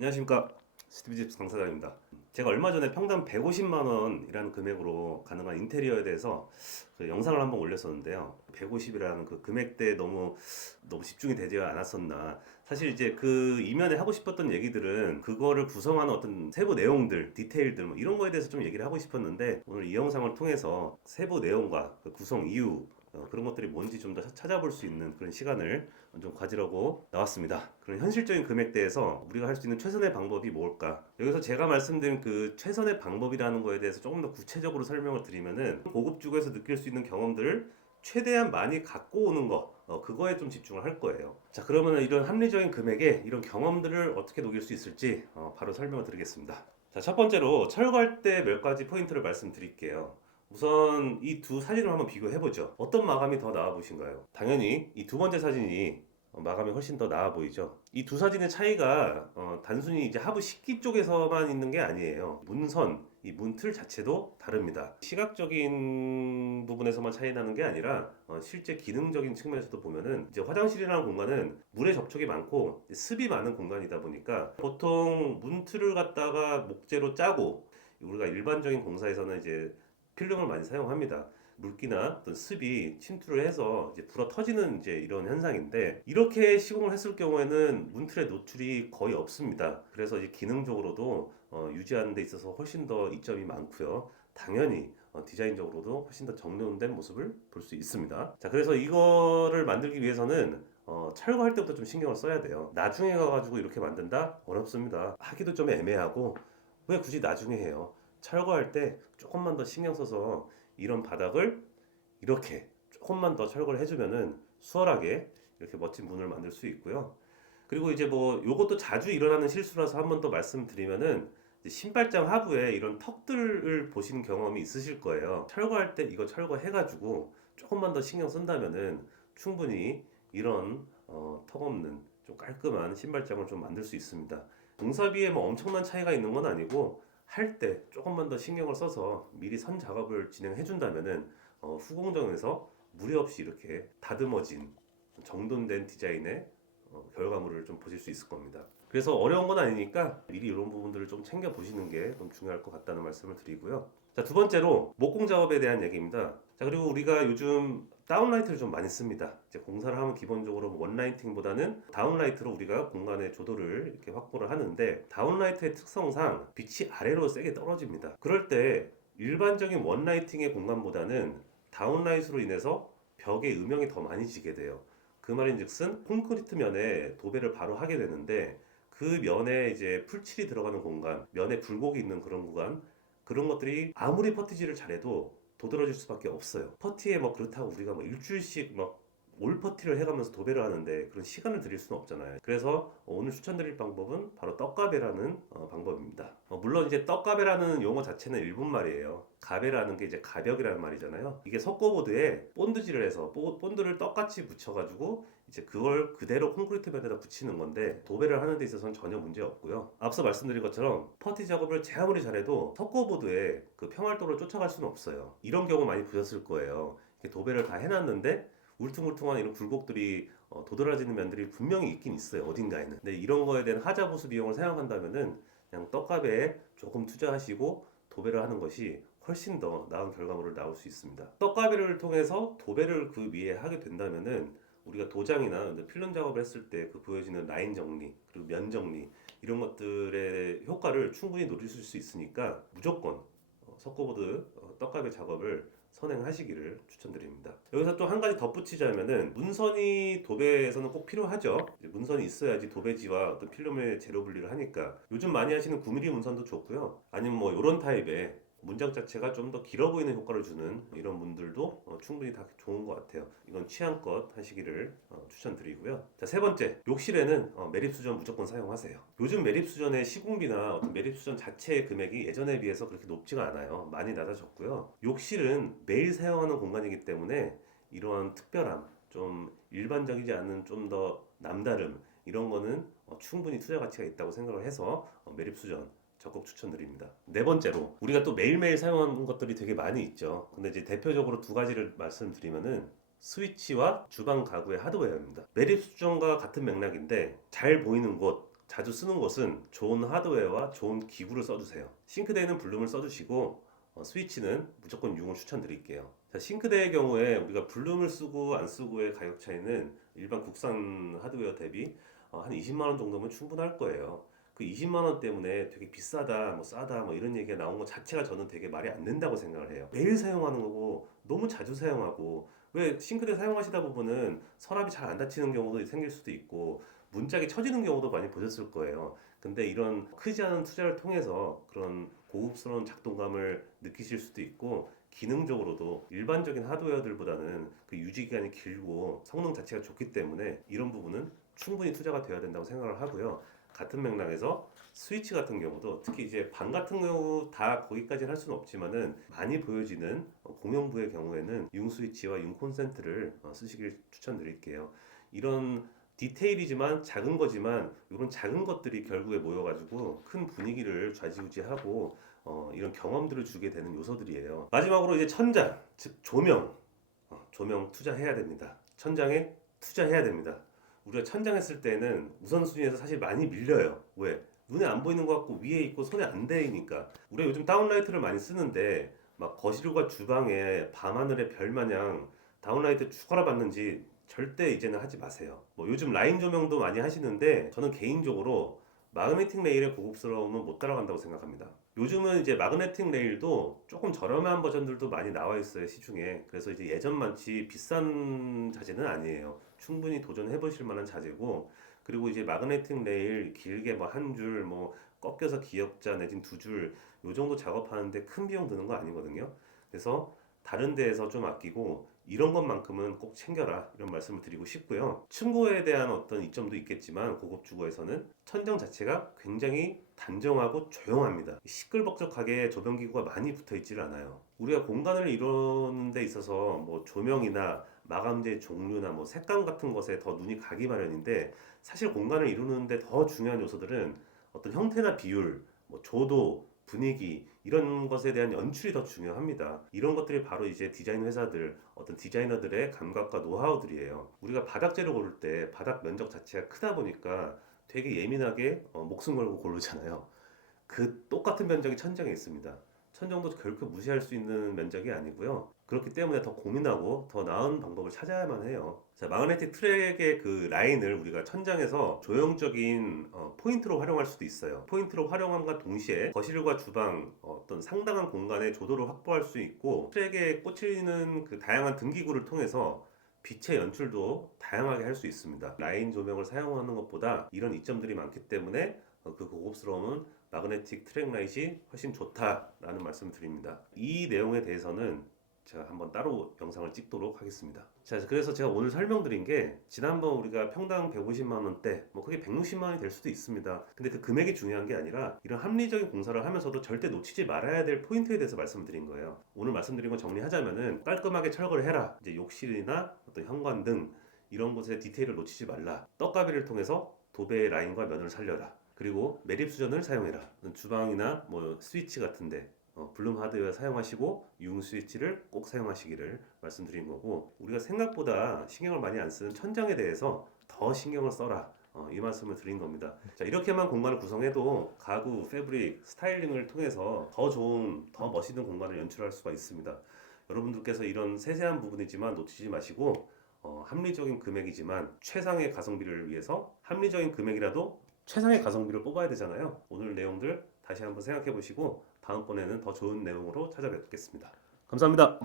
안녕하십니까, 스티브집스 강사장입니다. 제가 얼마 전에 평당 150만 원이라는 금액으로 가능한 인테리어에 대해서 그 영상을 한번 올렸었는데요. 150이라는 그 금액대에 너무 집중이 되지 않았었나. 사실 이제 그 이면에 하고 싶었던 얘기들은 그거를 구성하는 어떤 세부 내용들, 디테일들 뭐 이런 거에 대해서 좀 얘기를 하고 싶었는데, 오늘 이 영상을 통해서 세부 내용과 그 구성 이유, 그런 것들이 뭔지 좀 더 찾아볼 수 있는 그런 시간을 좀 가지려고 나왔습니다. 그런 현실적인 금액대에서 우리가 할 수 있는 최선의 방법이 뭘까? 여기서 제가 말씀드린 그 최선의 방법이라는 거에 대해서 조금 더 구체적으로 설명을 드리면은, 고급주거에서 느낄 수 있는 경험들을 최대한 많이 갖고 오는 거, 그거에 좀 집중을 할 거예요. 자, 그러면 이런 합리적인 금액에 이런 경험들을 어떻게 녹일 수 있을지 바로 설명을 드리겠습니다. 자, 첫 번째로 철거할 때 몇 가지 포인트를 말씀드릴게요. 우선 이 두 사진을 한번 비교해보죠. 어떤 마감이 더 나아 보신가요? 당연히 이 두 번째 사진이 마감이 훨씬 더 나아 보이죠. 이 두 사진의 차이가 단순히 이제 하부 식기 쪽에서만 있는 게 아니에요. 문선, 이 문틀 자체도 다릅니다. 시각적인 부분에서만 차이 나는 게 아니라 실제 기능적인 측면에서도 보면은, 이제 화장실이라는 공간은 물의 접촉이 많고 습이 많은 공간이다 보니까 보통 문틀을 갖다가 목재로 짜고, 우리가 일반적인 공사에서는 이제 필름을 많이 사용합니다. 물기나 어떤 습이 침투를 해서 이제 불어 터지는 이제 이런 현상인데, 이렇게 시공을 했을 경우에는 문틀의 노출이 거의 없습니다. 그래서 이제 기능적으로도 유지하는 데 있어서 훨씬 더 이점이 많고요. 당연히 디자인적으로도 훨씬 더 정돈된 모습을 볼 수 있습니다. 자, 그래서 이거를 만들기 위해서는 철거할 때부터 좀 신경을 써야 돼요. 나중에 가가지고 이렇게 만든다? 어렵습니다. 하기도 좀 애매하고, 왜 굳이 나중에 해요? 철거할 때 조금만 더 신경 써서 이런 바닥을 이렇게 조금만 더 철거를 해주면은 수월하게 이렇게 멋진 문을 만들 수 있고요. 그리고 이제 뭐 요것도 자주 일어나는 실수라서 한 번 더 말씀드리면은, 신발장 하부에 이런 턱들을 보시는 경험이 있으실 거예요. 철거할 때 이거 철거해가지고 조금만 더 신경 쓴다면은 충분히 이런 턱 없는 좀 깔끔한 신발장을 좀 만들 수 있습니다. 공사비에 뭐 엄청난 차이가 있는 건 아니고, 할 때 조금만 더 신경을 써서 미리 선 작업을 진행해 준다면은 후공정에서 무리 없이 이렇게 다듬어진 정돈된 디자인의 결과물을 좀 보실 수 있을 겁니다. 그래서 어려운 건 아니니까 미리 이런 부분들을 좀 챙겨 보시는 게 좀 중요할 것 같다는 말씀을 드리고요. 자, 두 번째로 목공 작업에 대한 얘기입니다. 자, 그리고 우리가 요즘 다운라이트를 좀 많이 씁니다. 이제 공사를 하면 기본적으로 원라이팅보다는 다운라이트로 우리가 공간의 조도를 이렇게 확보를 하는데, 다운라이트의 특성상 빛이 아래로 세게 떨어집니다. 그럴 때 일반적인 원라이팅의 공간보다는 다운라이트로 인해서 벽에 음영이 더 많이 지게 돼요. 그 말인즉슨 콘크리트 면에 도배를 바로 하게 되는데, 그 면에 이제 풀칠이 들어가는 공간, 면에 굴곡이 있는 그런 구간, 그런 것들이 아무리 퍼티지를 잘해도 도드라질 수밖에 없어요. 퍼티에 뭐 그렇다고 우리가 뭐 일주일씩 막 올 퍼티를 해가면서 도배를 하는데 그런 시간을 들일 수는 없잖아요. 그래서 오늘 추천드릴 방법은 바로 떡가베라는 방법입니다. 물론 이제 떡가베라는 용어 자체는 일본 말이에요. 가베라는 게 이제 가벽이라는 말이잖아요. 이게 석고보드에 본드질을 해서 본드를 떡같이 붙여가지고 이제 그걸 그대로 콘크리트 면에다 붙이는 건데, 도배를 하는 데 있어서는 전혀 문제 없고요. 앞서 말씀드린 것처럼 퍼티 작업을 제 아무리 잘해도 석고보드에 그 평활도를 쫓아갈 수는 없어요. 이런 경우 많이 보셨을 거예요. 도배를 다 해놨는데 울퉁불퉁한 이런 굴곡들이 도드라지는 면들이 분명히 있긴 있어요, 어딘가에는. 근데 이런 거에 대한 하자보수 비용을 생각한다면은 그냥 떡값에 조금 투자하시고 도배를 하는 것이 훨씬 더 나은 결과물을 나올 수 있습니다. 떡가비를 통해서 도배를 그 위에 하게 된다면은, 우리가 도장이나 필름 작업을 했을 때 그 보여지는 라인 정리, 그리고 면 정리, 이런 것들의 효과를 충분히 노릴 수 있으니까 무조건 석고보드 떡가비 작업을 선행하시기를 추천드립니다. 여기서 또 한 가지 덧붙이자면은, 문선이 도배에서는 꼭 필요하죠. 문선이 있어야지 도배지와 어떤 필름의 재료 분리를 하니까 요즘 많이 하시는 9mm 문선도 좋고요. 아니면 뭐 이런 타입의 문장 자체가 좀 더 길어 보이는 효과를 주는 이런 문들도 충분히 다 좋은 것 같아요. 이건 취향껏 하시기를 추천드리고요. 자, 세 번째, 욕실에는 매립수전 무조건 사용하세요. 요즘 매립수전의 시공비나 어떤 매립수전 자체의 금액이 예전에 비해서 그렇게 높지가 않아요. 많이 낮아졌고요. 욕실은 매일 사용하는 공간이기 때문에 이러한 특별함, 좀 일반적이지 않은 좀 더 남다름, 이런 거는 충분히 투자 가치가 있다고 생각을 해서 매립수전 적극 추천드립니다. 네 번째로, 우리가 또 매일매일 사용하는 것들이 되게 많이 있죠. 근데 이제 대표적으로 두 가지를 말씀드리면은, 스위치와 주방 가구의 하드웨어입니다. 매립 수전과 같은 맥락인데 잘 보이는 곳, 자주 쓰는 곳은 좋은 하드웨어와 좋은 기구를 써주세요. 싱크대에는 블룸을 써주시고 스위치는 무조건 융을 추천드릴게요. 자, 싱크대의 경우에 우리가 블룸을 쓰고 안 쓰고의 가격 차이는 일반 국산 하드웨어 대비 한 20만 원 정도면 충분할 거예요. 그 20만 원 때문에 되게 비싸다, 뭐 싸다, 뭐 이런 얘기가 나온 것 자체가 저는 되게 말이 안 된다고 생각을 해요. 매일 사용하는 거고 너무 자주 사용하고 왜 싱크대 사용하시다 보면은 서랍이 잘 안 닫히는 경우도 생길 수도 있고 문짝이 처지는 경우도 많이 보셨을 거예요. 근데 이런 크지 않은 투자를 통해서 그런 고급스러운 작동감을 느끼실 수도 있고 기능적으로도 일반적인 하드웨어들보다는 그 유지 기간이 길고 성능 자체가 좋기 때문에 이런 부분은 충분히 투자가 되어야 된다고 생각을 하고요. 같은 맥락에서 스위치 같은 경우도 특히 이제 방 같은 경우 다 거기까지는 할 수는 없지만은 많이 보여지는 공용부의 경우에는 융 스위치와 융 콘센트를 쓰시길 추천드릴게요. 이런 디테일이지만 작은 거지만 이런 작은 것들이 결국에 모여가지고 큰 분위기를 좌지우지하고 이런 경험들을 주게 되는 요소들이에요. 마지막으로 이제 천장, 즉 조명, 조명 투자해야 됩니다. 천장에 투자해야 됩니다. 우리가 천장 했을 때는 우선순위에서 사실 많이 밀려요. 왜? 눈에 안 보이는 것 같고 위에 있고 손에 안 대이니까. 우리가 요즘 다운라이트를 많이 쓰는데 막 거실과 주방에 밤하늘의 별 마냥 다운라이트 추가라 받는지 절대 이제는 하지 마세요. 뭐 요즘 라인 조명도 많이 하시는데 저는 개인적으로 마그네틱 레일의 고급스러움은 못 따라간다고 생각합니다. 요즘은 이제 마그네틱 레일도 조금 저렴한 버전들도 많이 나와 있어요, 시중에. 그래서 이제 예전만치 비싼 자재는 아니에요. 충분히 도전해 보실 만한 자재고, 그리고 이제 마그네틱 레일 길게 뭐 한 줄, 뭐 꺾여서 기역자 내진 두 줄, 요 정도 작업하는데 큰 비용 드는 거 아니거든요. 그래서 다른 데에서 좀 아끼고 이런 것만큼은 꼭 챙겨라, 이런 말씀을 드리고 싶고요. 층고에 대한 어떤 이점도 있겠지만 고급 주거에서는 천장 자체가 굉장히 단정하고 조용합니다. 시끌벅적하게 조명기구가 많이 붙어 있지를 않아요. 우리가 공간을 이루는 데 있어서 뭐 조명이나 마감재 종류나 뭐 색감 같은 것에 더 눈이 가기 마련인데, 사실 공간을 이루는데 더 중요한 요소들은 어떤 형태나 비율, 뭐 조도, 분위기, 이런 것에 대한 연출이 더 중요합니다. 이런 것들이 바로 이제 디자인 회사들, 어떤 디자이너들의 감각과 노하우들이에요. 우리가 바닥재를 고를 때 바닥 면적 자체가 크다 보니까 되게 예민하게 목숨 걸고 고르잖아요. 그 똑같은 면적이 천장에 있습니다. 천장도 결코 무시할 수 있는 면적이 아니고요. 그렇기 때문에 더 고민하고 더 나은 방법을 찾아야만 해요. 자, 마그네틱 트랙의 그 라인을 우리가 천장에서 조형적인 포인트로 활용할 수도 있어요. 포인트로 활용함과 동시에 거실과 주방 어떤 상당한 공간의 조도를 확보할 수 있고, 트랙에 꽂히는 그 다양한 등기구를 통해서 빛의 연출도 다양하게 할 수 있습니다. 라인 조명을 사용하는 것보다 이런 이점들이 많기 때문에 그 고급스러움은 마그네틱 트랙라이트이 훨씬 좋다라는 말씀을 드립니다. 이 내용에 대해서는 제가 한번 따로 영상을 찍도록 하겠습니다. 자, 그래서 제가 오늘 설명드린 게 지난번 우리가 평당 150만 원대, 뭐 그게 160만 원이 될 수도 있습니다. 근데 그 금액이 중요한 게 아니라 이런 합리적인 공사를 하면서도 절대 놓치지 말아야 될 포인트에 대해서 말씀드린 거예요. 오늘 말씀드린 거 정리하자면은 깔끔하게 철거를 해라. 이제 욕실이나 어떤 현관등 이런 곳에 디테일을 놓치지 말라. 떡가비를 통해서 도배의 라인과 면을 살려라. 그리고 매립 수전을 사용해라. 주방이나 뭐 스위치 같은데 블룸 하드웨어 사용하시고 융 스위치를 꼭 사용하시기를 말씀드린 거고, 우리가 생각보다 신경을 많이 안 쓰는 천장에 대해서 더 신경을 써라, 이 말씀을 드린 겁니다. 자, 이렇게만 공간을 구성해도 가구, 패브릭, 스타일링을 통해서 더 좋은, 더 멋있는 공간을 연출할 수가 있습니다. 여러분들께서 이런 세세한 부분이지만 놓치지 마시고 합리적인 금액이지만 최상의 가성비를 위해서 합리적인 금액이라도 최상의 가성비를 뽑아야 되잖아요. 오늘 내용들 다시 한번 생각해 보시고 다음번에는 더 좋은 내용으로 찾아뵙겠습니다. 감사합니다.